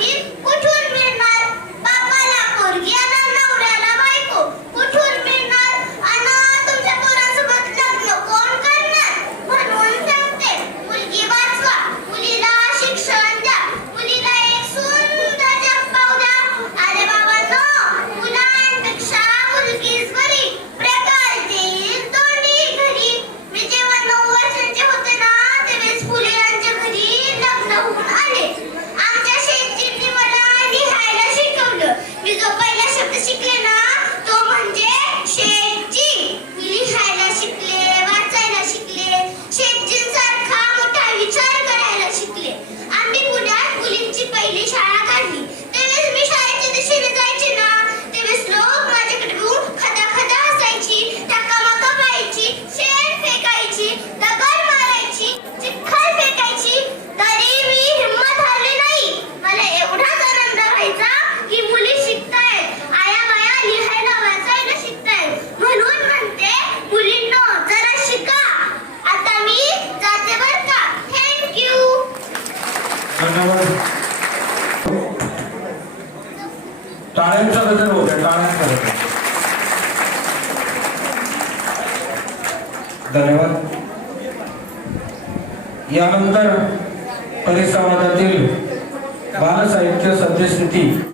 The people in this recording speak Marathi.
Amin. धन्यवाद. टाळ्यांचा गजर होत्या टाळ्यांचा गजर. धन्यवाद. यानंतर परिसंवादातील बालसाहित्य सद्यस्थिती.